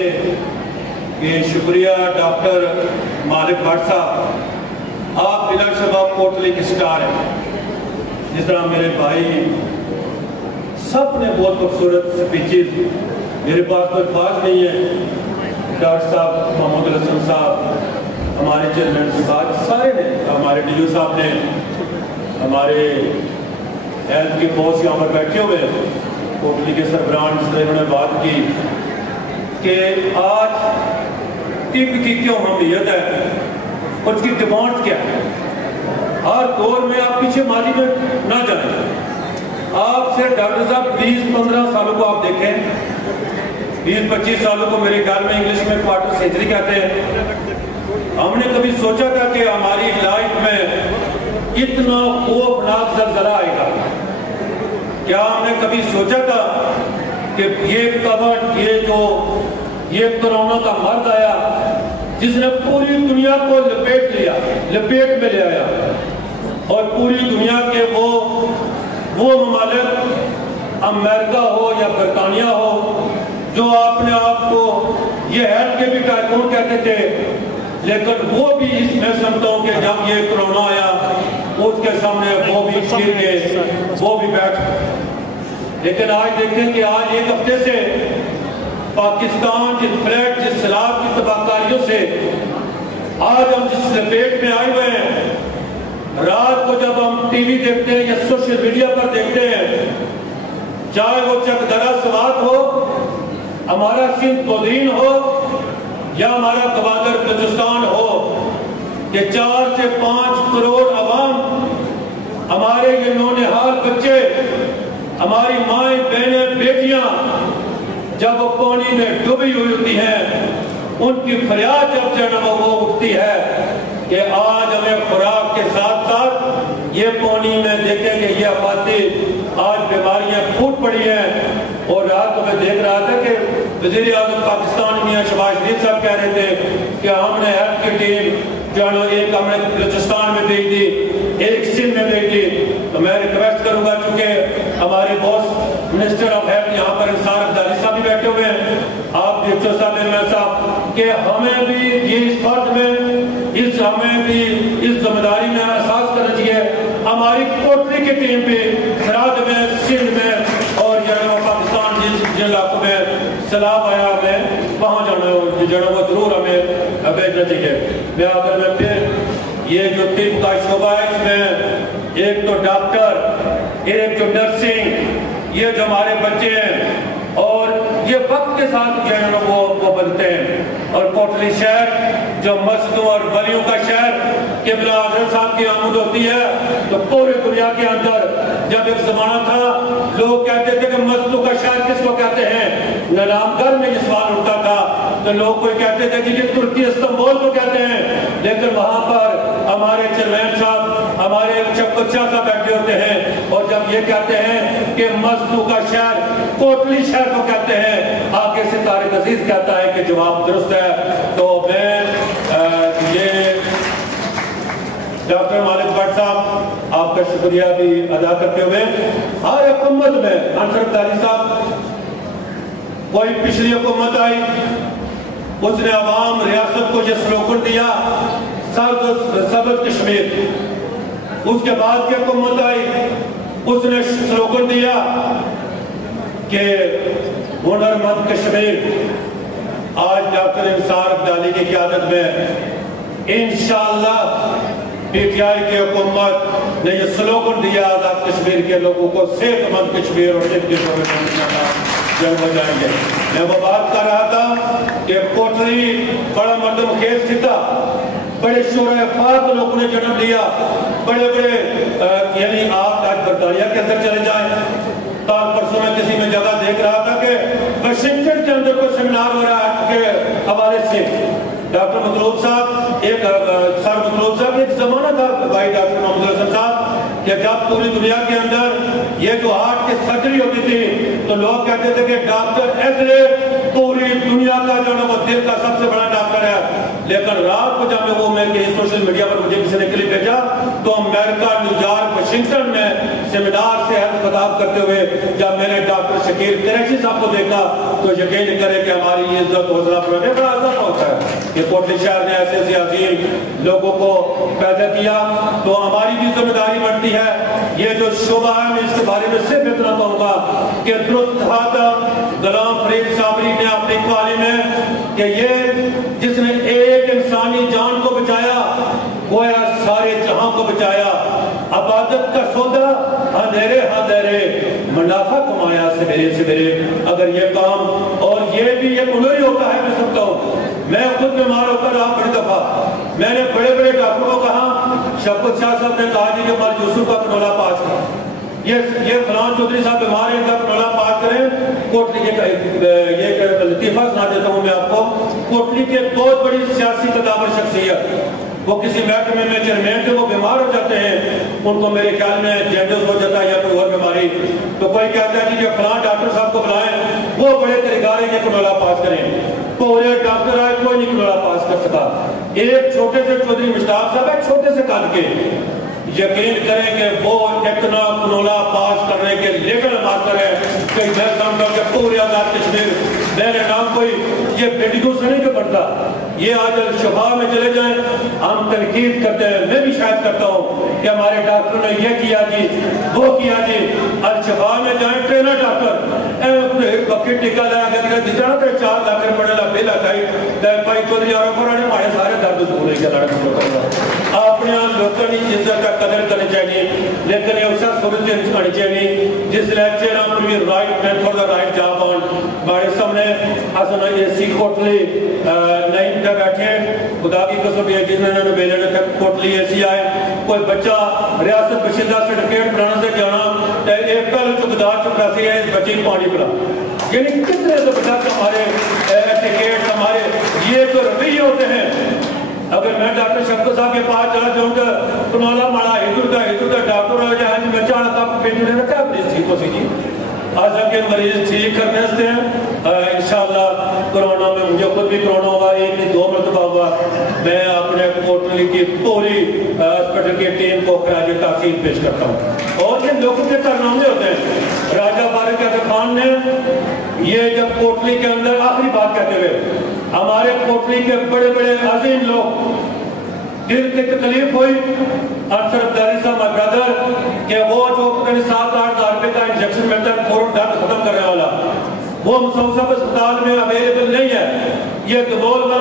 سے کہ شکریہ ڈاکٹر مالک بٹ صاحب، آپ بلا شبہ کوٹلی کے سٹار ہیں۔ جس طرح میرے بھائی سب نے بہت خوبصورت سپیچز، میرے پاس کوئی الفاظ نہیں ہے، ڈاکٹر صاحب محمود الحسن صاحب، ہمارے چیئرمین صاحب، سارے نے، ہمارے ڈی او صاحب نے، ہمارے ہیلتھ کے باس یہاں پر بیٹھے ہوئے کوٹلی کے سربراہ، جس طرح انہوں نے بات کی کہ آج طب کی کیوں اہمیت ہے اور اس کی ڈیمانڈ کیا ہے۔ ہر دور میں آپ پیچھے ماضی میں نہ جائیں، آپ سے ڈاکٹر صاحب 20-15 سالوں کو آپ دیکھیں، 20-25 سالوں کو میرے خیال میں انگلش میں کوارٹر سینچری کہتے ہیں۔ ہم نے کبھی سوچا تھا کہ ہماری لائف میں اتنا خوفناک زلزلہ آئے گا؟ کیا ہم نے کبھی سوچا تھا کہ یہ کووڈ، یہ کرونا کا مرض آیا جس نے پوری دنیا کو لپیٹ میں لے آیا، اور پوری دنیا کے وہ ممالک، امریکہ ہو یا برطانیہ ہو، جو اپنے آپ کو یہ ہیلتھ کے بھی ٹائکون کہتے تھے، لیکن وہ بھی اس میں سمجھتا ہوں کہ جب یہ کرونا آیا اس کے سامنے وہ بھی چیر گئے، وہ بھی بیٹھ۔ لیکن آج دیکھیں کہ آج ایک ہفتے سے پاکستان جس فلیٹ، جس سیلاب کی تباہکاریوں سے آج ہم جس لپیٹ میں آئے ہوئے ہیں، رات کو جب ہم ٹی وی دیکھتے ہیں یا سوشل میڈیا پر دیکھتے ہیں، چاہے وہ چکدرا سوات ہو، ہمارا سندھ بودین ہو یا ہمارا گوادر بلوچستان ہو، کہ 4 سے 5 کروڑ عوام، ہمارے یہ نونہال بچے، ہماری مائیں، بہنیں، بیٹیاں جب وہ پانی میں ڈوبی ہوئی ہوتی ہیں، ان کی فریاد جب جنم وہ اٹھتی ہے کہ آج ہمیں خوراک کے ساتھ ساتھ یہ پانی میں دیکھیں کہ یہ آفاتی آج بیماریاں پھوٹ پڑی ہیں۔ اور رات کو میں دیکھ رہا تھا کہ وزیر اعظم پاکستان میاں شہباز شریف صاحب کہہ رہے تھے کہ ہم نے ہیلتھ کی ٹیم جو ہے ایک ہم نے بلوچستان میں بھیج دی، ایک سندھ میں بھیج دی۔ تو میں ریکویسٹ کروں گا، چونکہ ہمارے باس منسٹر آف ہیلتھ یہاں پر انصار عبدالی صاحب بھی بیٹھے ہوئے ہیں، آپ ڈیپٹو صاحب احمد صاحب، کہ ہمیں بھی یہ اس فرض میں، ہمیں بھی اس ذمہ داری میں احساس کرنا چاہیے، ہماری کوٹلی کی ٹیم بھی سرحد میں، سندھ میں اور پاکستان جن علاقوں میں سیلاب آیا ہمیں وہاں جانا ہے، جو وہ ضرور ہمیں بھیجنا چاہیے۔ میں آخر میں پھر یہ جو طب کا شعبہ ہے، اس میں ایک تو ڈاکٹر، ایک جو نرسنگ، یہ جو ہمارے بچے ہیں اور یہ وقت کے ساتھ جو ہے وہ بنتے ہیں، اور کوٹلی شہر جو مسجدوں اور ولیوں کا شہر، قبلہ حضرت صاحب کی آمد ہوتی ہے تو پوری دنیا کے اندر جب ایک زمانہ تھا لوگ کہتے تھے کہ مسجدوں کا شہر کس کو کہتے ہیں، نظام گھر میں یہ سوال اٹھتا تھا تو لوگ کوئی کہتے تھے کہ یہ ترکی استنبول کو کہتے ہیں، لیکن وہاں پر ہمارے چیئرمین صاحب، ہمارے شفقت شاہ صاحب بیٹھے ہوتے ہیں اور جب یہ کہتے ہیں کہ مسجدوں کا شہر کوٹلی شہر کو کہتے ہیں، آگے سے طارق عزیز کہتا ہے کہ جواب درست ہے۔ تو میں یہ ڈاکٹر مالک بٹ صاحب آپ کا شکریہ بھی ادا کرتے ہوئے، ہر حکومت میں انصر عبدالی صاحب، کوئی پچھلی حکومت آئی اس نے عوام ریاست کو یہ سلوگن دیا سبز کشمیر، اس کے بعد کی حکومت آئی اس نے سلوگن دیا کہ ہنرمند کشمیر۔ آج ڈاکٹر انصار عبدالی کی قیادت میں انشاءاللہ پی ٹی آئی کی حکومت نے یہ سلوگن دیا آزاد کشمیر کے لوگوں کو، صحت مند کشمیر اور طب کے شعبے میں انشاءاللہ جلد ہو جائیں گے۔ میں وہ بات کر رہا تھا کہ کوٹلی بڑا مردم خیز خطہ، بڑے شعراء افاق لوگوں نے جنم لیا، بڑے یعنی آپ آج برطانیہ کے اندر چلے جائیں، کل پرسوں میں کسی میں جگہ دیکھ رہا تھا کہ واشنگٹن کے اندر کوئی سیمینار ہو رہا ہے کے حوالے سے، ڈاکٹر مطلوب صاحب، سر مطلوب صاحب، ایک زمانہ تھا بھائی ڈاکٹر محمود الحسن صاحب کہ جب پوری دنیا کے اندر یہ جو ہارٹ کی سرجری ہوتی تھی تو لوگ کہتے تھے کہ ڈاکٹر ایسے پوری دنیا کا جو ہے وہ دل کا سب سے بڑا ڈاکٹر ہے، لیکن رات کو جب وہ میں کہ سوشل میڈیا پر مجھے کسی نے کلپ بھیجا تو امریکہ نیویارک واشنگٹن میں سیمینار سے خطاب کرتے ہوئے جب میں نے ڈاکٹر شکیل قریشی صاحب کو دیکھا تو یقین کرے کہ ہماری عزت حوصلہ بڑھنے بڑا اضافہ ہوتا ہے کہ کوٹلی شہر نے ایسے ایسے عظیم لوگوں کو پیدا کیا تو ہماری بھی ذمہ داری بنتی ہے. یہ جو شعبہ ہے میں اس کے بارے میں صرف اتنا کہوں گا کہ درست تھا غلام فرید صابری نے اپنی قوالی میں کہ یہ جس نے ایک انسانی جان کو بچایا گویا سارے جہاں کو بچایا. عبادت کا سودا اندھیرے اندھیرے منافع کمایا سویرے سویرے. اگر یہ کام اور یہ بھی ایک ہنر ہی ہوتا ہے میں سمجھتا ہوں. میں خود بیمار ہوتا رہا بڑی دفعہ. میں نے بڑے بڑے ڈاکٹروں کو کہا شفقت شاہ صاحب نے کہا جی کہ مال یوسف کا کنولا پاس کریں یہ فلان چودھری صاحب بیمار ہیں ان کا کنولا پاس کریں. کوٹلی یہ لطیفہ سنا دیتا ہوں میں آپ کو. کوٹلی کے بہت بڑی سیاسی قدامت شخصیت وہ کسی محکمے میں چیئرمین تھے وہ بیمار ہو جاتے ہیں ان کو میرے خیال میں جینڈس ہو جاتا ہے یا کوئی اور بیماری تو کوئی کہتا ہے کہ فلان ڈاکٹر صاحب کو بلائیں وہ بڑے طریقار ہیں کہ کنولا پاس کریں. پورے ڈاکٹر آئے کوئی نہیں کنولا پاس کر سکا. ایک چھوٹے سے چودھری مشتاق صاحب ہے چھوٹے سے قد کے یقین کریں کہ وہ اتنا کنولا پاس کرنے کے لیگل ماسٹر ہے کہ میں سمجھتا ہوں کہ پورے آزاد کشمیر میرے نام کوئی یہ ویڈیو سے نہیں جو پڑتا. یہ آج الشفا میں چلے جائیں ہم تنقید کرتے ہیں میں بھی شاید کرتا ہوں کہ ہمارے ڈاکٹروں نے یہ کیا جی وہ کیا جی. الشفا میں جائیں ٹرینر ڈاکٹر بکٹ ٹکا لایا گیا جتنا تو 4 لاکھ پڑے لا بے لائی بھائی چودھری اور پرانے ہمارے سارے درد دور ہو گیا لڑکا اپنے لوگوں کی عزت کا قدر کرنی چاہیے لیکن یہ اسے صورت آنی چاہیے جس لیکچر ہم بھی right man for the right job on ہمارے سامنے اصل اے سی کوٹلی نہیں پہ بیٹھے خدا کی قسم یہ جس نے بیلے نے کوٹلی اے سی آئے کوئی بچہ ریاست بشندہ سرٹیفکیٹ بنانے سے جانا ایک پہلے چکدار چپراسی ہے اس بچے کو پانی پلا یعنی کتنے سے بچہ ہمارے ٹکیٹ ہمارے یہ تو رویے ہوتے ہیں. اگر میں ڈاکٹر شفقت صاحب کے پاس چلا جاؤں گا کنوالا ماڑا ادھر کا ڈاکٹر ہو جائے میں چاہتا تھا پیٹی نے رکھا مریض ٹھیک ہو سی جی آج کے مریض ٹھیک کرنے سے ہیں انشاءاللہ. کرونا میں مجھے خود بھی کرونا ہوا 1-2 مرتبہ ہوا. میں اپنے کوٹلی کی پوری ہاسپٹل کی ٹیم کو خراج تحسین پیش کرتا ہوں اور یہ لوگوں کے کارنامے ہوتے ہیں. راجہ فاروق احمد خان نے یہ جب کوٹلی کے اندر آخری بات کہتے ہوئے ہمارے کوٹلی کے بڑے بڑے عظیم لوگ دل کی تکلیف ہوئی افسر عبدالعزیز صاحب my brother کہ وہ جو 7-8 ہزار روپے کا انجیکشن ملتا ہے فوراً درد ختم کرنے والا وہ مصوصف اسپتال میں اویلیبل نہیں ہے. یہ دبول میں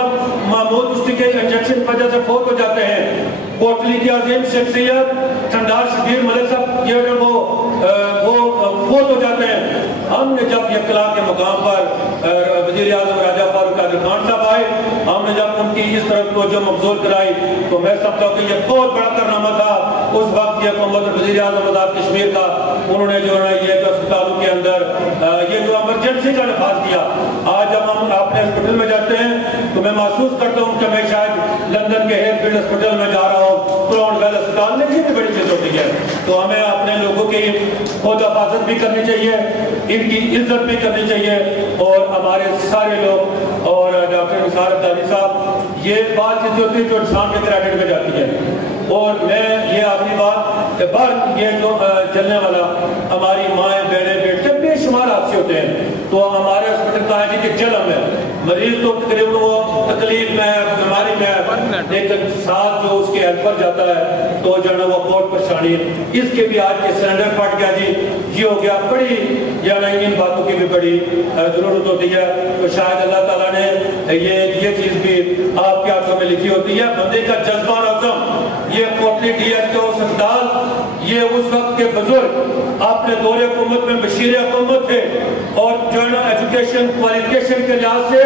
محمود اسٹی کے انجیکشن وجہ سے فوت ہو جاتے ہیں. کوٹلی کی عظیم شخصیت ٹھنڈار شبیر ملک صاحب یہ وہ فوت ہو جاتے ہیں. ہم نے جب یہ اقلاع کے مقام پر وزیر اعظم راجہ فاروق احمد خان صاحب آئے ہم نے جب ان کی اس طرف توجہ مبذول کرائی تو میں سمجھتا ہوں کہ یہ بہت بڑا کارنامہ تھا اس وقت یہ حکومت وزیر اعظم آزاد کشمیر کا. انہوں نے جو ہے یہ جو اسپتالوں کے اندر یہ جو ایمرجنسی کا نفاذ کیا. آج جب ہم اپنے ہاسپٹل میں جاتے ہیں تو میں محسوس کرتا ہوں کہ میں شاید لندن کے ہیئر فیلڈ ہاسپٹل میں جا رہا ہوں کراؤن ویل اسپتال میں یہ بھی بڑی چیز ہوتی ہے. تو ہمیں اپنے لوگوں کی خود حفاظت بھی کرنی چاہیے ان کی عزت بھی کرنی چاہیے اور ہمارے سارے لوگ اور ڈاکٹر نثار عبدالعزیز صاحب یہ بات چیزیں ہوتی ہے جو انسان کے کریڈٹ میں جاتی ہے. اور میں یہ آخری بات بار یہ جو چلنے والا ہماری مائیں بہنیں بیٹے بے شمار حادثے ہوتے ہیں تو ہمارے ہاسپٹل کا ہے جی کہ جلم ہے مریض تو تقریباً وہ تکلیف میں ہے بیماری میں ہے لیکن ساتھ جو اس کے ہیلپر جاتا ہے تو جو ہے وہ بہت پریشانی ہے. اس کے بھی آج کے سلنڈر پھٹ گیا جی یہ ہو گیا بڑی یعنی ان باتوں کی بھی بڑی ضرورت ہوتی ہے. تو شاید اللہ تعالیٰ نے یہ چیز بھی آپ کے ہاتھوں میں لکھی ہوتی ہے. بندے کا جذبہ اور عزم یہ کوٹلی ڈی ایچ کا اسپتال یہ اس وقت کے بزرگ اپنے دور حکومت میں بشیر حکومت تھے اور جو ہے نا ایجوکیشن کوالیفکیشن کے لحاظ سے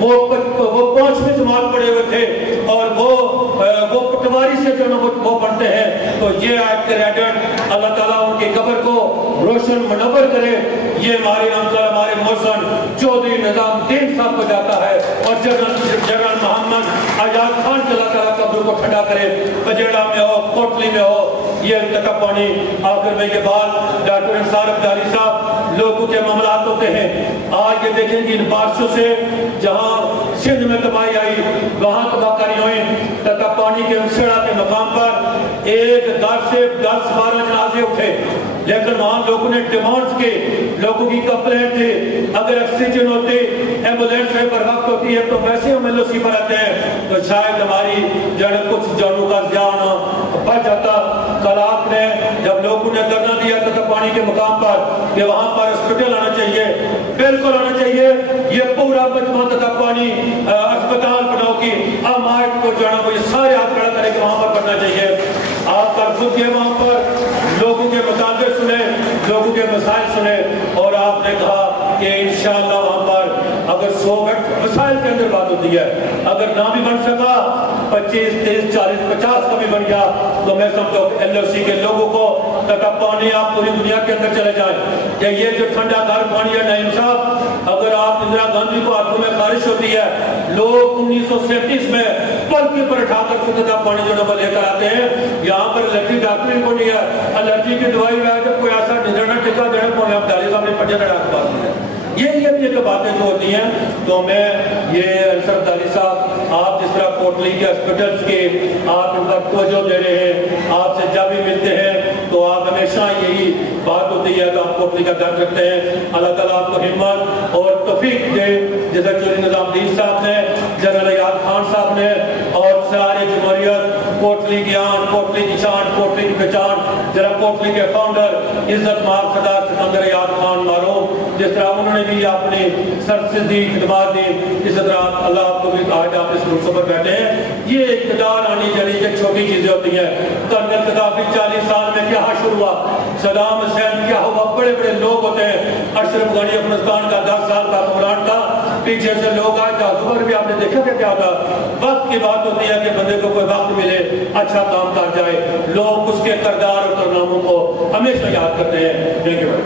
وہ 5ویں جماعت پڑے ہوئے تھے اور وہ پٹواری سے جو وہ پڑھتے ہیں. تو یہ آج کے ریڈر اللہ تعالیٰ ان کی قبر کو روشن منور کرے. یہ ہمارے انکل ہمارے محسن چودھری نظام الدین صاحب کو جاتا ہے اور جنرل محمد آزاد خان کے اللہ تعالیٰ قبر کو ٹھنڈا کرے. بجیڑا میں ہو کوٹلی میں ہو یہ تک پانی. آخر میں یہ بات ڈاکٹر نثار عبدالعزیز صاحب لوگوں کے معاملات ہوتے ہیں. آج یہ دیکھیں کہ ان بارشوں سے جہاں سندھ میں تباہی آئی وہاں تباہ کاری ہوئی تک پانی کے انسڑا کے مقام پر ایک 10 سے 10-12 جنازے اٹھے، لیکن وہاں لوگوں نے ڈیمانڈز کے، لوگوں کی کمپلینٹ تھے اگر آکسیجن ہوتے، ایمبولینس میں پر وقت ہوتی ہے تو ویسے ہم LOC پر آتے ہیں تو شاید ہماری کچھ جانوں کا زیان بچ جاتا۔ کل آپ نے جب لوگوں نے دھرنا دیا تھا پانی کے مقام پر کہ وہاں پر ہسپتال آنا چاہیے، بالکل آنا چاہیے، یہ پورا مجمع تھا پانی اسپتال بناؤ کی آمائٹ کو جانا وہ یہ سارے ہاتھ کھڑا کرے کہ وہاں پر بننا چاہیے۔ آپ کا خود کے وہاں پر لوگوں کے مطالبے سنے، لوگوں کے مسائل سنے اور آپ نے کہا کہ انشاءاللہ وہاں پر اگر 100 مسائل کے اندر بات ہوتی ہے، اگر نہ بھی بن سکا 25, 30, 40, 50 کا بھی بن گیا تو میں سمجھتا ہوں کہ LOC کے لوگوں کو تک پانی آپ پوری دنیا کے اندر چلے جائیں کہ یہ جو ٹھنڈا گھر پانی ہے نعیم صاحب، اگر آپ اندرا گاندھی کو ہاتھوں میں بارش ہوتی ہے، لوگ 1937 میں پل کے پر اٹھا کر ٹھنڈا پانی جو نمبر لے کر آتے ہیں، یہاں پر الرجی ڈاکٹری کو نہیں ہے، الرجی کی دوائی میں جب کوئی ایسا نظرنا ٹکا دینا پڑے آپ ڈالی صاحب نے پجے لڑا کے بات ہے یہ باتیں جو ہوتی ہیں۔ تو میں یہ انصر علی صاحب آپ جس طرح کوٹلی کے ہسپتالز کے آپ ان پر توجہ دے رہے ہیں، آپ سے جب بھی ملتے ہیں تو آپ ہمیشہ یہی بات ہوتی ہے کہ آپ کوٹلی کا درد رکھتے ہیں۔ اللہ تعالیٰ آپ کو ہمت اور توفیق دے، جیسا چوری نظام الدین صاحب نے، جنرل یاد خان صاحب نے اور سارے جمہوریت، کوٹلی کی آن، کوٹلی کی شان، کوٹلی کی پہچان، ذرا کوٹلی کے فاؤنڈر عزت مآب صدر سکندر یاد خان معروف، جس طرح انہوں نے بھی اپنی سرسدی خدمات دی، اس طرح اللہ آپ کو بھی آج آپ اس ملک پر بیٹھے ہیں۔ یہ اقتدار آنی جانی یہ چھوٹی چیزیں ہوتی ہیں۔ کرنل قذافی 40 سال میں کیا حشر ہوا، صدام حسین کیا ہوا، بڑے بڑے لوگ ہوتے ہیں، اشرف غنی افغانستان کا 10 سال کا حکمران تھا، پیچھے سے لوگ آئے جادوگر بھی آپ نے دیکھا کہ کیا تھا۔ وقت کی بات ہوتی ہے کہ بندے کو کوئی وقت ملے اچھا کام کر جائے، لوگ اس کے کردار اور کارناموں کو ہمیشہ یاد کرتے ہیں۔ Thank you.